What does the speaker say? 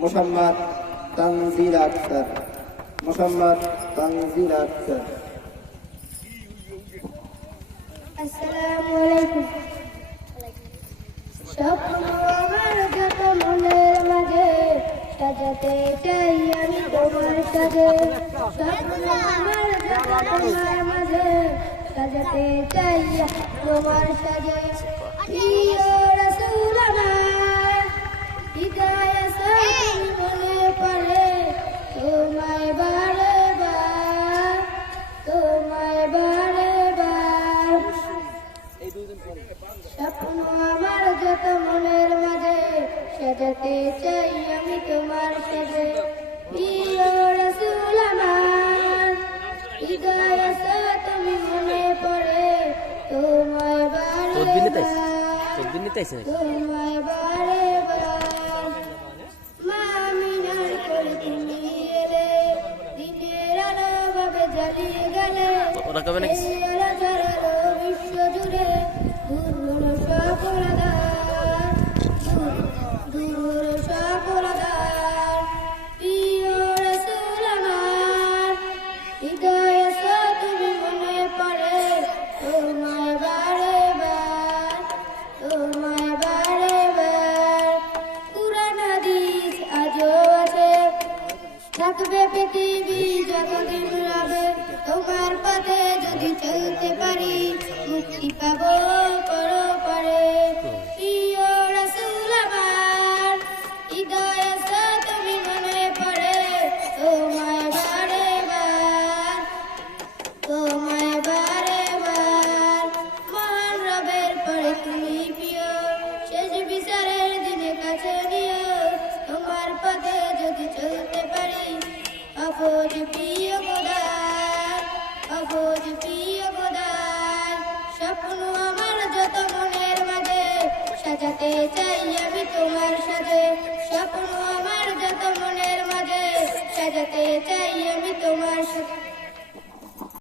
মোসাম্মদ তানজিল আক্তার মোসাম্মদ তানজিল আক্তার আসসালামু আলাইকুম স্বপ্ন আমার যত মনের মাঝে সাজাতে চাই আমি তোমার সাজে স্বপ্ন আমার যত তোমার মাঝে সাজাতে চাই তোমার সাজে স্বপ্ন আমার যত মনের মাঝে সাজাতে চাই আমি তোমার সাথে প্রিয় রসুল আমার হৃদয় তুমি মনে পড়ে তোমায় বারে? তোমায় বারে বার মা তুমি এলে দিনের আলো ভাবে জ্বালিয়ে গেলে ওরা কবে নাকি? বিশ্ব জুড়ে হৃদয়ে তুমি মনে পড়ে, তোমায় বারে বার তোমায় আজও আছে। থাকবে পৃথিবী যতদিন রবে, তোমার পথে যদি চলতে পারি, মুক্তি পাবো পরপারে পরে তুমি বিচারের দিনে কাছে নিও। তোমার পথে যদি চলতে পারি অবোধ প্রিয় খোদার অবোধ প্রিয় খোদার স্বপ্ন আমার যত মনের মাঝে, সাজাতে চাই আমি তোমার সাথে। স্বপ্ন আমার যত মনের মাঝে, সাজাতে চাই আমি তোমার